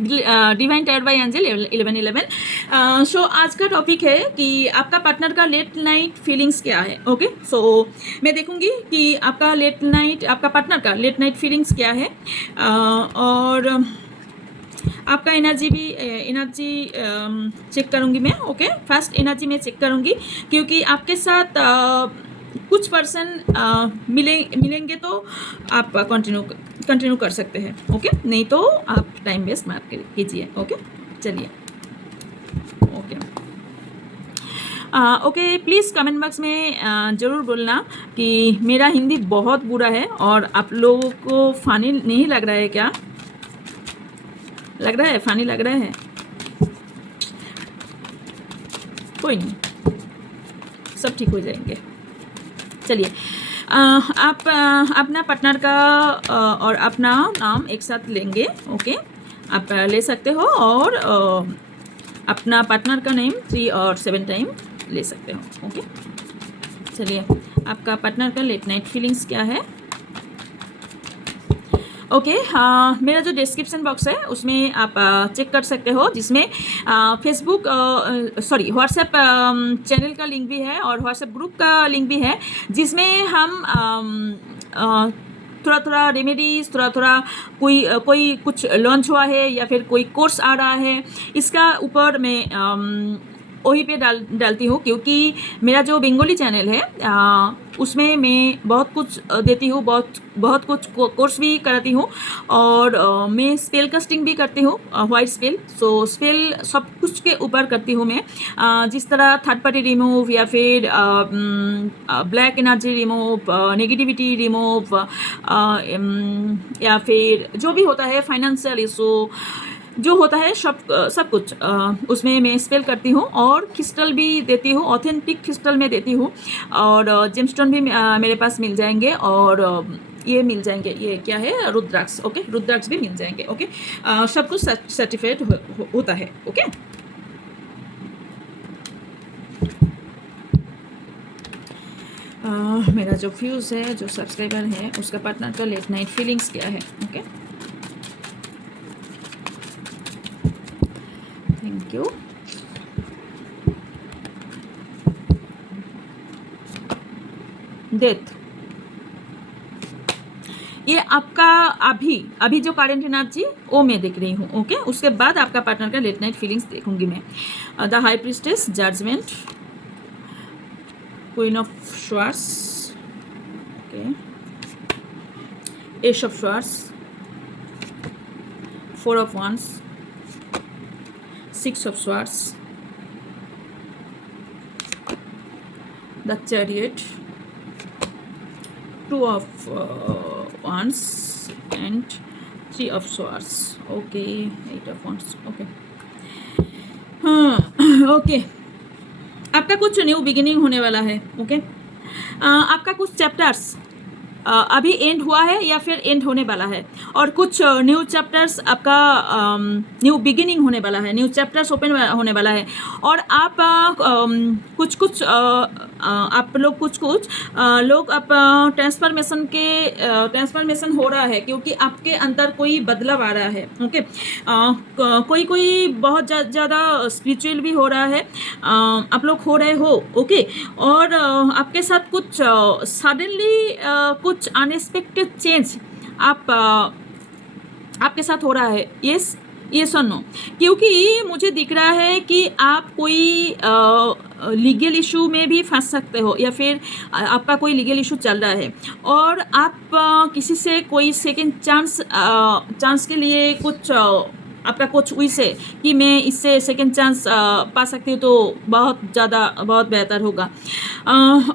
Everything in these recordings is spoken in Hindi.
Divine tarot by angel 1111। So आज का टॉपिक है कि आपका पार्टनर का लेट नाइट फीलिंग्स क्या है। ओके, सो मैं देखूंगी कि आपका पार्टनर का लेट नाइट फीलिंग्स क्या है, और आपका एनर्जी चेक करूंगी मैं। ओके, फर्स्ट एनर्जी में चेक करूंगी, क्योंकि आपके साथ कुछ पर्सन मिलेंगे तो आप कंटिन्यू कर सकते हैं। ओके, नहीं तो आप टाइम वेस्ट मत कीजिए। ओके, चलिए। Okay okay, please comment box में ज़रूर बोलना कि मेरा हिंदी बहुत बुरा है और आप लोगों को फनी नहीं लग रहा है क्या? लग रहा है, फनी लग रहा है? कोई नहीं, सब ठीक हो जाएंगे। चलिए, आप अपना पार्टनर का और अपना नाम एक साथ लेंगे। ओके, आप ले सकते हो, और अपना पार्टनर का नेम 3 और 7 टाइम ले सकते हो। ओके, चलिए, आपका पार्टनर का लेट नाइट फीलिंग्स क्या है? ओके, मेरा जो डिस्क्रिप्शन बॉक्स है उसमें आप चेक कर सकते हो, जिसमें फेसबुक व्हाट्सएप चैनल का लिंक भी है और व्हाट्सएप ग्रुप का लिंक भी है, जिसमें हम थोड़ा थोड़ा रेमेडीज़, थोड़ा कोई कुछ लॉन्च हुआ है या फिर कोई कोर्स आ रहा है, इसका ऊपर मैं वहीं पे डालती हूँ, क्योंकि मेरा जो बंगाली चैनल है उसमें मैं बहुत कुछ देती हूँ, बहुत कुछ कोर्स भी कराती हूँ, और मैं स्पेल कास्टिंग भी करती हूँ, वाइट स्पेल। सो स्पेल सब कुछ के ऊपर करती हूँ मैं, जिस तरह थर्ड पार्टी रिमूव, या फिर black energy remove, negativity remove, या फिर जो भी होता है फाइनेंशियल इशू जो होता है, सब कुछ उसमें मैं स्पेल करती हूँ, और क्रिस्टल भी देती हूँ, ऑथेंटिक क्रिस्टल में देती हूँ, और जेमस्टोन भी मेरे पास मिल जाएंगे, और ये मिल जाएंगे, ये क्या है, रुद्राक्ष। ओके, रुद्राक्ष भी मिल जाएंगे। ओके, सब कुछ सर्टिफाइड होता है। ओके, मेरा जो व्यूज़ है, जो सब्सक्राइबर है, उसका पार्टनर का लेट नाइट फीलिंग्स क्या है? Okay, thank you. डेथ, ये आपका अभी जो करेंट एनर्जी वो मैं देख रही हूँ। ओके, उसके बाद आपका पार्टनर का लेट नाइट फीलिंग्स देखूंगी मैं। The high priestess, judgement, queen of swords, okay, ace of swords, 4 of wands, 6 of swords, the chariot, 2 of wands, and 3 of swords. Okay, 8 of wands. Okay. Okay, आपका कुछ न्यू बिगिनिंग होने वाला है। ओके, आपका कुछ चैप्टर्स अभी एंड हुआ है या फिर एंड होने वाला है, और कुछ न्यू चैप्टर्स आपका न्यू बिगिनिंग होने वाला है, न्यू चैप्टर्स ओपन होने वाला है, और आप कुछ आप लोग कुछ लोग आप ट्रांसफॉर्मेशन हो रहा है, क्योंकि आपके अंदर कोई बदलाव आ रहा है। ओके, कोई बहुत ज़्यादा स्पिरिचुअल भी हो रहा है, आप लोग हो रहे हो। ओके, और आपके साथ कुछ सडनली कुछ अनएक्सपेक्टेड चेंज आपके साथ हो रहा है। ये सुनो, क्योंकि मुझे दिख रहा है कि आप कोई लीगल इशू में भी फंस सकते हो, या फिर आपका कोई लीगल इशू चल रहा है, और आप किसी से कोई सेकंड चांस के लिए कुछ आपका कुछ विश है कि मैं इससे सेकंड चांस पा सकती हूँ, तो बहुत बेहतर होगा।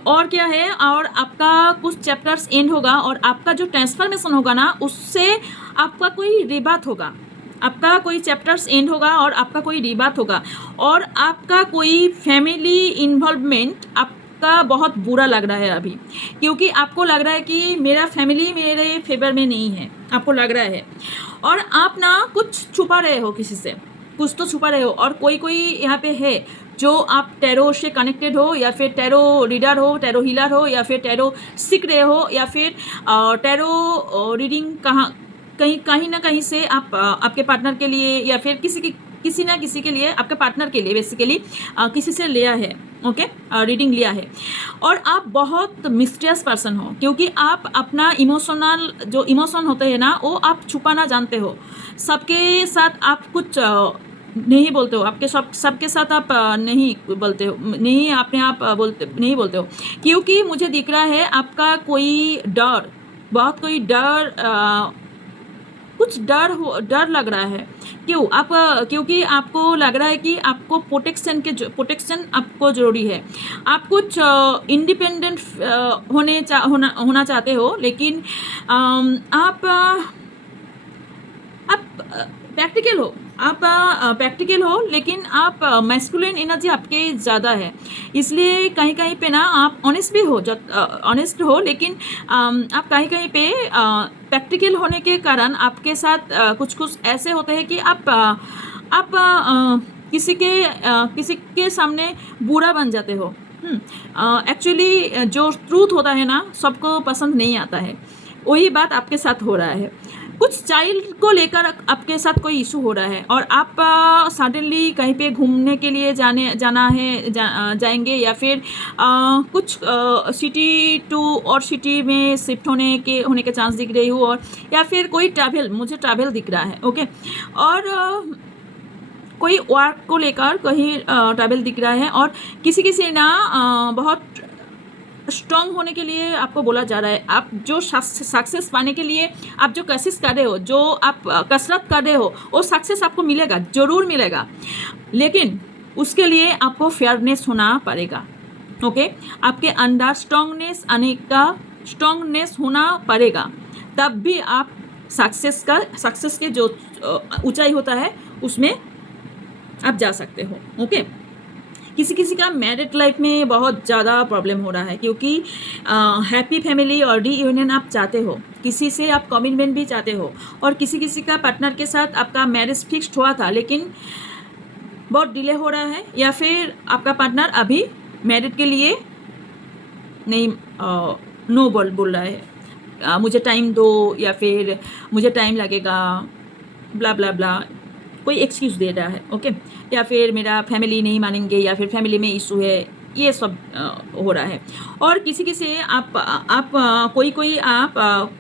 और क्या है, और आपका कुछ चैप्टर्स एंड होगा, और आपका जो ट्रांसफॉर्मेशन होगा ना, उससे आपका कोई रिबात होगा, आपका कोई चैप्टर्स एंड होगा और आपका कोई रिबात होगा, और आपका कोई फैमिली इन्वॉल्वमेंट आपका बहुत बुरा लग रहा है अभी, क्योंकि आपको लग रहा है कि मेरा फैमिली मेरे फेवर में नहीं है, आपको लग रहा है, और आप ना कुछ छुपा रहे हो, किसी से कुछ तो छुपा रहे हो, और कोई यहाँ पे है जो आप टैरो से कनेक्टेड हो, या फिर टैरो रीडर हो, टैरो हीलर हो, या फिर टैरो सीख रहे हो, या फिर टैरो रीडिंग कहीं कहीं ना कहीं से आप आपके पार्टनर के लिए या फिर किसी ना किसी के लिए, आपके पार्टनर के लिए बेसिकली किसी से लिया है, ओके, रीडिंग लिया है। और आप बहुत मिस्टीरियस पर्सन हो, क्योंकि आप अपना इमोशनल जो इमोशन होते हैं ना, वो आप छुपाना जानते हो। सबके साथ आप कुछ नहीं बोलते हो, आपके सबके साथ आप नहीं बोलते हो, नहीं अपने आप बोलते नहीं बोलते हो, क्योंकि मुझे दिख रहा है आपका कोई डर, बहुत कोई डर, कुछ डर लग रहा है। क्यों आप क्योंकि आपको लग रहा है कि आपको प्रोटेक्शन आपको ज़रूरी है। आप कुछ इंडिपेंडेंट होना चाहते हो, लेकिन आप प्रैक्टिकल हो, आप प्रैक्टिकल हो, लेकिन आप मैस्कुलिन एनर्जी आपके ज़्यादा है। इसलिए कहीं कहीं पे ना आप ऑनेस्ट भी हो, ऑनेस्ट हो, लेकिन आप कहीं कहीं पे प्रैक्टिकल होने के कारण आपके साथ कुछ कुछ ऐसे होते हैं कि आप किसी के सामने बुरा बन जाते हो। एक्चुअली जो ट्रूथ होता है ना, सबको पसंद नहीं आता है। वही बात आपके साथ हो रहा है। कुछ चाइल्ड को लेकर आपके साथ कोई इशू हो रहा है, और आप सडनली कहीं पे घूमने के लिए जाएंगे, या फिर कुछ सिटी टू और सिटी में शिफ्ट होने के चांस दिख रही हूँ, और या फिर कोई मुझे ट्रैवल दिख रहा है, ओके। और कोई वर्क को लेकर कहीं ट्रैवल दिख रहा है, और किसी ना बहुत स्ट्रांग होने के लिए आपको बोला जा रहा है। आप जो सक्सेस पाने के लिए आप जो कोशिश कर रहे हो, जो आप कसरत कर रहे हो, वो सक्सेस आपको मिलेगा, ज़रूर मिलेगा, लेकिन उसके लिए आपको फेयरनेस होना पड़ेगा, ओके। आपके अंदर स्ट्रांगनेस होना पड़ेगा, तब भी आप सक्सेस के जो ऊंचाई होता है उसमें आप जा सकते हो, ओके। किसी का मैरिड लाइफ में बहुत ज़्यादा प्रॉब्लम हो रहा है, क्योंकि हैप्पी फैमिली और रीयूनियन आप चाहते हो, किसी से आप कमिटमेंट भी चाहते हो, और किसी का पार्टनर के साथ आपका मैरिज फिक्स्ड हुआ था, लेकिन बहुत डिले हो रहा है, या फिर आपका पार्टनर अभी मैरिड के लिए नहीं नो बोल रहा है, मुझे टाइम दो, या फिर मुझे टाइम लगेगा, ब्ला ब्ला ब्ला, कोई एक्सक्यूज़ दे रहा है, ओके। या फिर मेरा फैमिली नहीं मानेंगे, या फिर फैमिली में इशू है, ये सब हो रहा है। और किसी आप कोई आप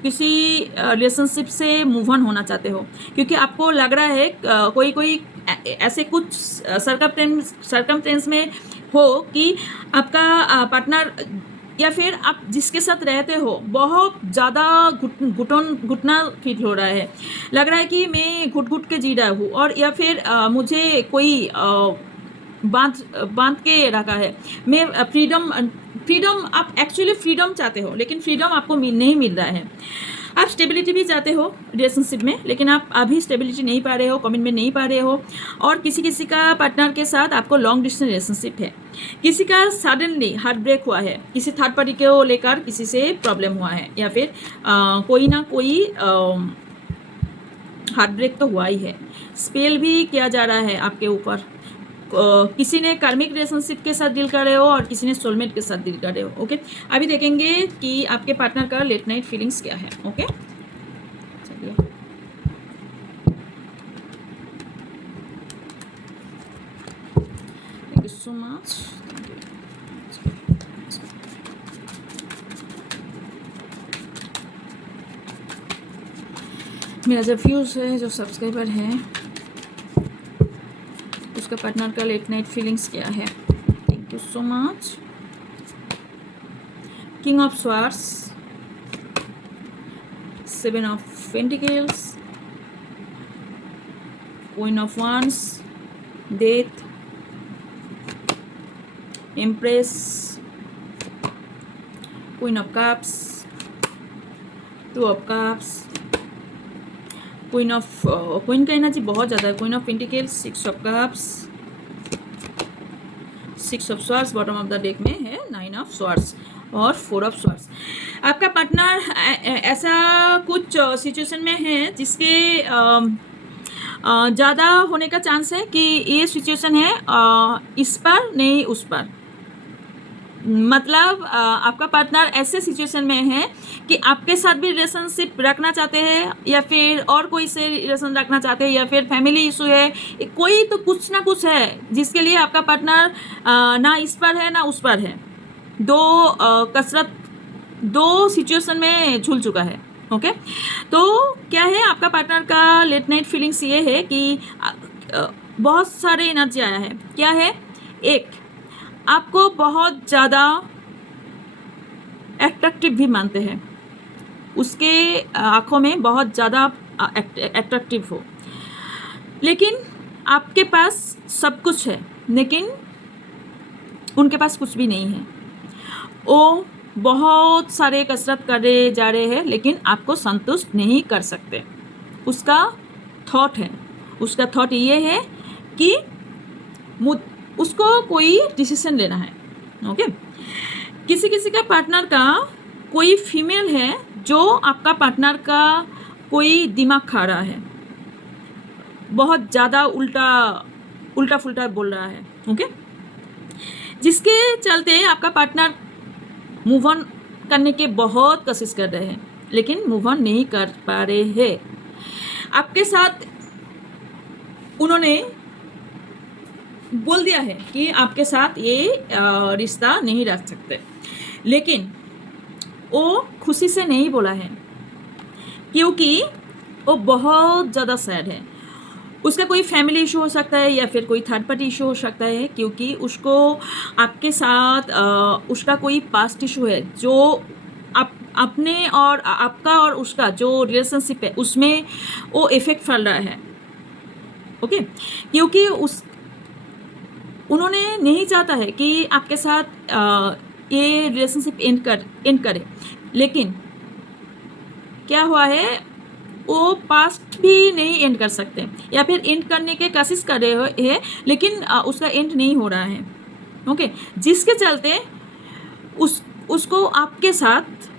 किसी रिलेशनशिप से मूव ऑन होना चाहते हो, क्योंकि आपको लग रहा है कोई ऐसे कुछ सर्कमस्टेंस में हो कि आपका पार्टनर या फिर आप जिसके साथ रहते हो बहुत ज़्यादा घुटना फील हो रहा है, लग रहा है कि मैं घुट के जी रहा हूँ, और या फिर मुझे कोई बांध के रखा है। मैं फ्रीडम आप एक्चुअली फ्रीडम चाहते हो, लेकिन फ्रीडम आपको नहीं मिल रहा है। आप स्टेबिलिटी भी चाहते हो रिलेशनशिप में, लेकिन आप अभी स्टेबिलिटी नहीं पा रहे हो, कमिटमेंट नहीं पा रहे हो। और किसी का पार्टनर के साथ आपको लॉन्ग डिस्टेंस रिलेशनशिप है, किसी का सडनली हार्ट ब्रेक हुआ है, किसी थर्ड पार्टी को लेकर किसी से प्रॉब्लम हुआ है, या फिर कोई ना कोई हार्ट ब्रेक तो हुआ ही है। स्पेल भी किया जा रहा है आपके ऊपर। किसी ने कार्मिक रिलेशनशिप के साथ डील कर रहे हो, और किसी ने सोलमेट के साथ डील कर रहे हो, ओके। अभी देखेंगे कि आपके पार्टनर का लेट नाइट फीलिंग्स क्या है, ओके। चलिए, थैंक यू सो मच। मेरा जो व्यूज़ है, जो सब्सक्राइबर है, उसका पार्टनर का लेट नाइट फीलिंग्स क्या है। Thank you so much. King of swords, 7 of pentacles, queen of wands, death, empress, queen of cups, 2 of cups, queen का एनर्जी बहुत ज़्यादा है। Queen of pentacles, 6 of cups, 6 of swords bottom of the deck में है, 9 ऑफ स्वार्ड्स और 4 ऑफ स्वार्ड्स। आपका पार्टनर ऐसा कुछ सिचुएशन में है जिसके ज़्यादा होने का चांस है कि ये सिचुएशन है इस पर नहीं उस पर, मतलब आपका पार्टनर ऐसे सिचुएशन में है कि आपके साथ भी रिलेशनशिप रखना चाहते हैं या फिर और कोई से रिलेशन रखना चाहते हैं या फिर फैमिली इशू है, कोई तो कुछ ना कुछ है जिसके लिए आपका पार्टनर ना इस पर है ना उस पर है। दो सिचुएशन में झूल चुका है। ओके, तो क्या है आपका पार्टनर का लेट नाइट फीलिंग्स ये है कि बहुत सारे एनर्जी आया है। क्या है? एक, आपको बहुत ज़्यादा एट्रैक्टिव भी मानते हैं, उसके आँखों में बहुत ज़्यादा एट्रैक्टिव हो, लेकिन आपके पास सब कुछ है लेकिन उनके पास कुछ भी नहीं है। वो बहुत सारे कसरत करे जा रहे हैं लेकिन आपको संतुष्ट नहीं कर सकते। उसका थॉट ये है कि उसको कोई डिसीजन लेना है। ओके, किसी का पार्टनर का कोई फीमेल है जो आपका पार्टनर का कोई दिमाग खा रहा है, बहुत ज़्यादा उल्टा फुल्टा बोल रहा है। ओके, जिसके चलते आपका पार्टनर मूव ऑन करने के बहुत कोशिश कर रहे हैं लेकिन मूव ऑन नहीं कर पा रहे हैं। आपके साथ उन्होंने बोल दिया है कि आपके साथ ये रिश्ता नहीं रख सकते, लेकिन वो खुशी से नहीं बोला है क्योंकि वो बहुत ज़्यादा सैड है। उसका कोई फैमिली इशू हो सकता है या फिर कोई थर्ड पार्टी इशू हो सकता है, क्योंकि उसको आपके साथ उसका कोई पास्ट इशू है जो अपने और आपका और उसका जो रिलेशनशिप है उसमें वो इफेक्ट डाल रहा है। ओके, क्योंकि उन्होंने नहीं चाहता है कि आपके साथ ये रिलेशनशिप एंड करे, लेकिन क्या हुआ है, वो पास्ट भी नहीं एंड कर सकते या फिर एंड करने के कोशिश कर रहे हैं लेकिन उसका एंड नहीं हो रहा है। ओके, जिसके चलते उसको आपके साथ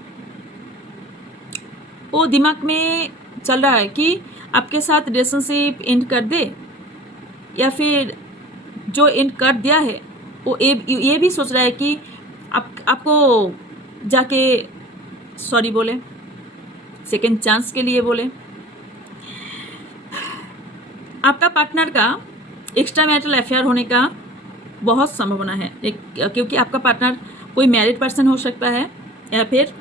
वो दिमाग में चल रहा है कि आपके साथ रिलेशनशिप एंड कर दे, या फिर जो एंड कर दिया है वो ये भी सोच रहा है कि आपको जाके सॉरी बोले, सेकेंड चांस के लिए बोले। आपका पार्टनर का एक्स्ट्रा मैरिटल अफेयर होने का बहुत संभावना है, क्योंकि आपका पार्टनर कोई मैरिड पर्सन हो सकता है या फिर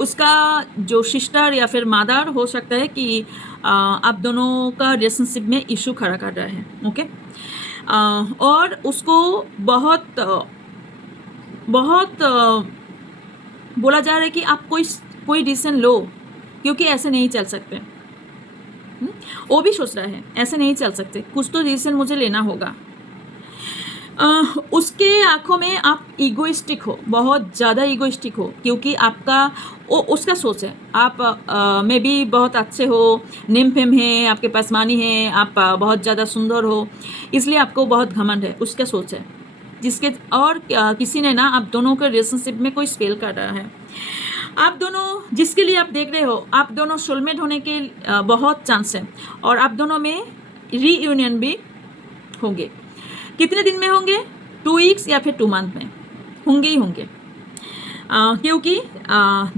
उसका जो सिस्टर या फिर मदर हो सकता है कि आप दोनों का रिलेशनशिप में इशू खड़ा कर रहा है। ओके, और उसको बहुत बोला जा रहा है कि आप कोई डिसीजन लो, क्योंकि ऐसे नहीं चल सकते। वो भी सोच रहा है ऐसे नहीं चल सकते, कुछ तो डिसीजन मुझे लेना होगा। उसके आंखों में आप ईगोइस्टिक हो, बहुत ज़्यादा ईगोइस्टिक हो, क्योंकि उसका सोच है आप में भी बहुत अच्छे हो, नेम फेम है, आपके पास मानी है, आप बहुत ज़्यादा सुंदर हो, इसलिए आपको बहुत घमंड है, उसका सोच है। जिसके और किसी ने ना आप दोनों के रिलेशनशिप में कोई स्पेल कर रहा है। आप दोनों जिसके लिए आप देख रहे हो, आप दोनों सोलमेट होने के बहुत चांस है, और आप दोनों में रीयूनियन भी होंगे। कितने दिन में होंगे? 2 वीक्स या फिर 2 मंथ में होंगे ही होंगे, क्योंकि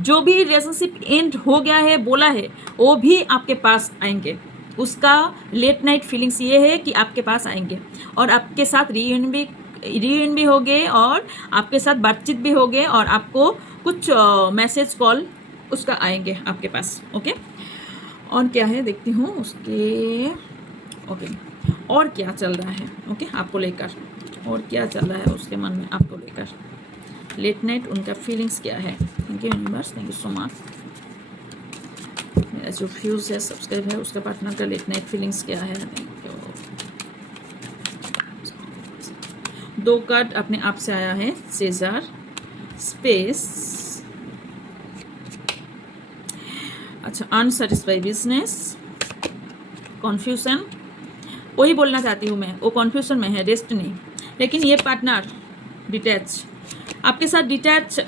जो भी रिलेशनशिप एंड हो गया है बोला है वो भी आपके पास आएंगे। उसका लेट नाइट फीलिंग्स ये है कि आपके पास आएंगे और आपके साथ रीयूनियन भी होगे और आपके साथ बातचीत भी होगे और आपको कुछ मैसेज कॉल उसका आएंगे आपके पास। ओके, और क्या है देखती हूँ उसके। ओके, और क्या चल रहा है ओके आपको लेकर, और क्या चल रहा है उसके मन में आपको लेकर, लेट नाइट उनका फीलिंग्स क्या है। Thank you universe, thank you so much. मेरा जो फ्यूज है सब्सक्राइब है उसका पार्टनर का लेट नाइट फीलिंग्स क्या है। Thank you. 2 कार्ड अपने आप से आया है, सेजार, स्पेस, अच्छा, अनसेटिस्फाइड बिजनेस, कॉन्फ्यूजन। वही बोलना चाहती हूँ मैं, वो कॉन्फ्यूजन में है, रेस्ट नहीं। लेकिन ये पार्टनर डिटैच, आपके साथ डिटैच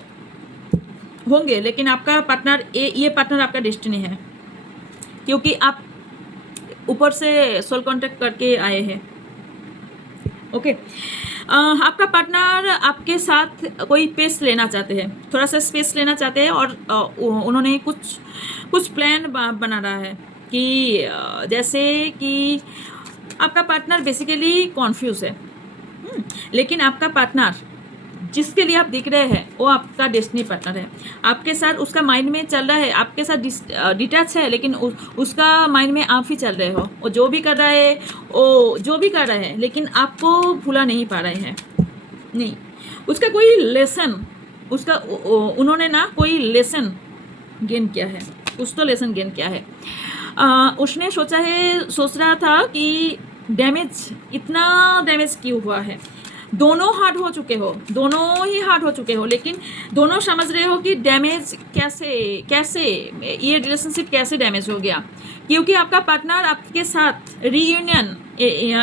होंगे, लेकिन आपका पार्टनर ये पार्टनर आपका डेस्टिनी है, क्योंकि आप ऊपर से सोल कांटेक्ट करके आए हैं ओके। आपका पार्टनर आपके साथ कोई स्पेस लेना चाहते हैं, थोड़ा सा स्पेस लेना चाहते हैं, और उन्होंने कुछ कुछ प्लान बना रहा है कि जैसे कि आपका पार्टनर बेसिकली कॉन्फ्यूज है। लेकिन आपका पार्टनर जिसके लिए आप दिख रहे हैं वो आपका डेस्टिनी पार्टनर है। आपके साथ उसका माइंड में चल रहा है, आपके साथ डिटैच है, लेकिन उसका माइंड में आप ही चल रहे हो। वो जो भी कर रहा है, वो जो भी कर रहा है, लेकिन आपको भूला नहीं पा रहे हैं। नहीं, उसका कोई लेसन, उसका उन्होंने ना कोई लेसन गेन किया है, कुछ तो लेसन गेन किया है। उसने सोच रहा था कि डैमेज, इतना डैमेज क्यों हुआ है। दोनों हार्ड हो चुके हो, दोनों ही हार्ड हो चुके हो, लेकिन दोनों समझ रहे हो कि डैमेज कैसे ये रिलेशनशिप कैसे डैमेज हो गया। क्योंकि आपका पार्टनर आपके साथ रीयूनियन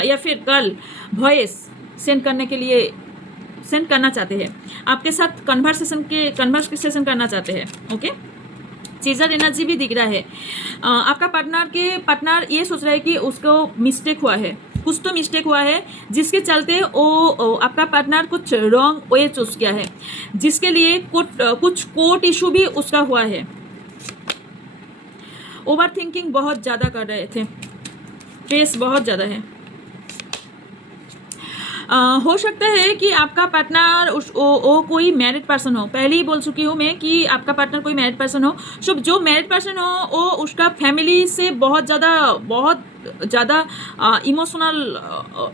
या फिर कल वॉइस सेंड करना चाहते हैं, आपके साथ कन्वर्सेशन करना चाहते हैं। ओके, चेजर एनर्जी भी दिख रहा है। आपका पार्टनर ये सोच रहा है कि उसको मिस्टेक हुआ है, कुछ तो मिस्टेक हुआ है, जिसके चलते वो आपका पार्टनर कुछ रॉन्ग वे चूज किया है, जिसके लिए कुछ कोर्ट इशू भी उसका हुआ है। ओवर थिंकिंग बहुत ज़्यादा कर रहे थे, स्ट्रेस बहुत ज़्यादा है। हो सकता है कि आपका पार्टनर वो कोई मैरिड पर्सन हो। पहले ही बोल चुकी हूँ मैं कि आपका पार्टनर कोई मैरिड पर्सन हो। सो जो मैरिड पर्सन हो वो उसका फैमिली से बहुत ज़्यादा इमोशनल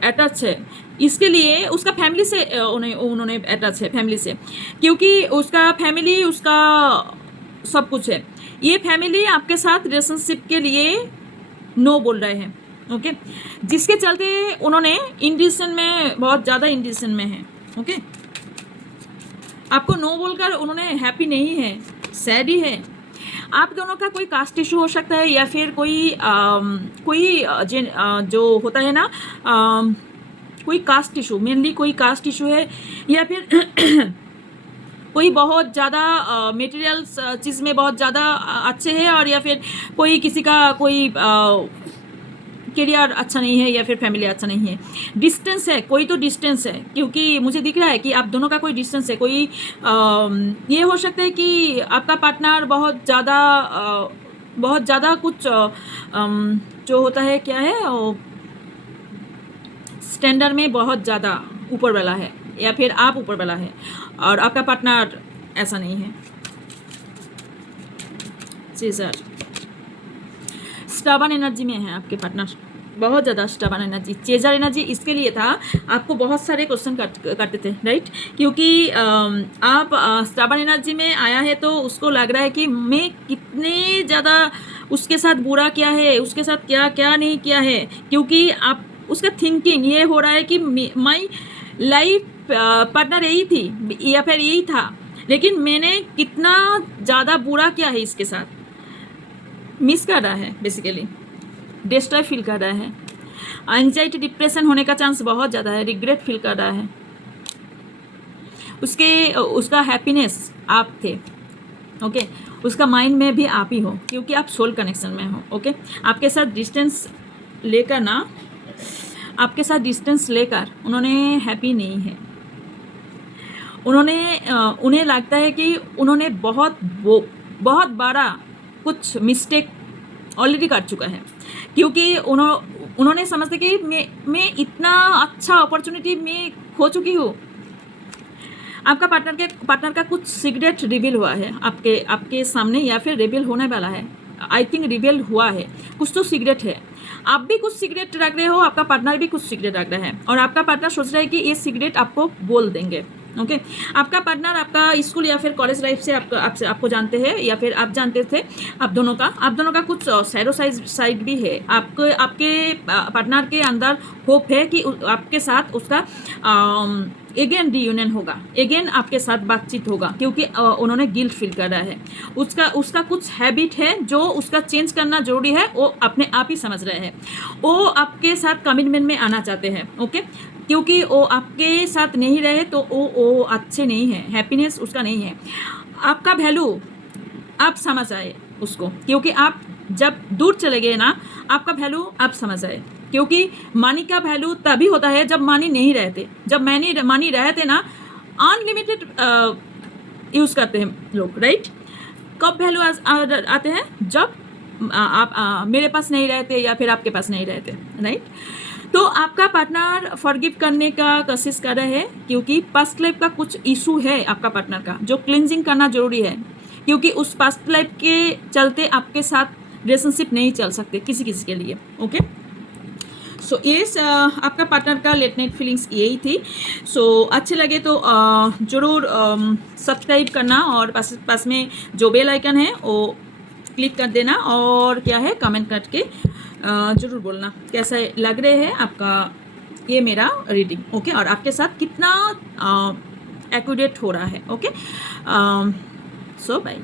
अटैच है। इसके लिए उसका फैमिली से उन्होंने अटैच है, फैमिली से, क्योंकि उसका फैमिली उसका सब कुछ है। ये फैमिली आपके साथ रिलेशनशिप के लिए नो बोल रहे हैं। ओके, जिसके चलते उन्होंने इंडिशन में, बहुत ज़्यादा इंडिशन में है। ओके, आपको नो बोलकर उन्होंने हैप्पी नहीं है, सैड ही है। आप दोनों का कोई कास्ट इशू हो सकता है, या फिर जो होता है ना, कोई कास्ट इशू, मेनली कोई कास्ट इशू है, या फिर कोई बहुत ज़्यादा मटेरियल चीज़ में बहुत ज़्यादा अच्छे है, और या फिर कोई किसी का कोई करियर अच्छा नहीं है, या फिर फैमिली अच्छा नहीं है। डिस्टेंस है, कोई तो डिस्टेंस है, क्योंकि मुझे दिख रहा है कि आप दोनों का कोई डिस्टेंस है। कोई ये हो सकता है कि आपका पार्टनर बहुत ज़्यादा कुछ जो होता है, क्या है, स्टैंडर्ड में बहुत ज़्यादा ऊपर वाला है, या फिर आप ऊपर वाला है, और आपका पार्टनर ऐसा नहीं है। सीजर स्टबर्न एनर्जी में है आपके पार्टनर, बहुत ज़्यादा स्टबर्न एनर्जी। चेजर एनर्जी इसके लिए था, आपको बहुत सारे क्वेश्चन करते थे, राइट, क्योंकि आप स्टबर्न एनर्जी में आया है, तो उसको लग रहा है कि मैं कितने ज़्यादा उसके साथ बुरा किया है, उसके साथ क्या क्या नहीं किया है, क्योंकि आप उसका थिंकिंग ये हो रहा है कि माई लाइफ पार्टनर यही थी, या फिर यही था, लेकिन मैंने कितना ज़्यादा बुरा किया है इसके साथ। मिस कर रहा है, बेसिकली डिस्ट्रॉय फील कर रहा है, एंजाइटी डिप्रेशन होने का चांस बहुत ज़्यादा है, रिग्रेट फील कर रहा है। उसका हैप्पीनेस आप थे। ओके, उसका माइंड में भी आप ही हो, क्योंकि आप सोल कनेक्शन में हो। ओके, आपके साथ डिस्टेंस लेकर उन्होंने हैप्पी नहीं है। उन्हें लगता है कि उन्होंने बहुत बड़ा कुछ मिस्टेक ऑलरेडी कर चुका है, क्योंकि उन्होंने समझते कि मैं इतना अच्छा अपॉर्चुनिटी मैं खो चुकी हूँ। आपका पार्टनर का कुछ सीक्रेट रिवील हुआ है आपके सामने, या फिर रिवील होने वाला है। आई थिंक रिवील हुआ है, कुछ तो सीक्रेट है। आप भी कुछ सीक्रेट रख रहे हो, आपका पार्टनर भी कुछ सीक्रेट रख रहा है, और आपका पार्टनर सोच रहा है कि ये सीक्रेट आपको बोल देंगे। ओके, आपका पार्टनर आपका स्कूल या फिर कॉलेज लाइफ से आपको जानते हैं, या फिर आप जानते थे। आप दोनों का कुछ सैडो साइड भी है। आपके पार्टनर के अंदर होप है कि आपके साथ उसका अगेन रीयूनियन होगा, अगेन आपके साथ बातचीत होगा, क्योंकि उन्होंने गिल्ट फील कर रहा है। उसका कुछ हैबिट है जो उसका चेंज करना जरूरी है, वो अपने आप ही समझ रहे हैं। वो आपके साथ कमिटमेंट में आना चाहते हैं। ओके, क्योंकि वो आपके साथ नहीं रहे तो वो अच्छे नहीं है, हैप्पीनेस उसका नहीं है। आपका वैल्यू आप समझ आए उसको, क्योंकि आप जब दूर चले गए ना, आपका वैल्यू आप समझ आए। क्योंकि मनी का वैल्यू तभी होता है जब मनी नहीं रहते। जब मनी रहते ना, अनलिमिटेड यूज़ करते हैं लोग, राइट। कब वैल्यू आते हैं? जब आप मेरे पास नहीं रहते या फिर आपके पास नहीं रहते, राइट। तो आपका पार्टनर फॉरगिव करने का कोशिश कर रहे हैं, क्योंकि पास्ट लाइफ का कुछ इशू है आपका पार्टनर का, जो क्लिनजिंग करना जरूरी है, क्योंकि उस पास्ट लाइफ के चलते आपके साथ रिलेशनशिप नहीं चल सकते किसी किसी के लिए। ओके, सो ये आपका पार्टनर का लेट नाइट फीलिंग्स यही थी। सो अच्छे लगे तो ज़रूर सब्सक्राइब करना, और पास में जो बेल आइकन है वो क्लिक कर देना, और क्या है कमेंट करके ज़रूर बोलना कैसा लग रहे हैं आपका ये मेरा रीडिंग। ओके, और आपके साथ कितना एक्यूरेट हो रहा है। ओके, सो बाय।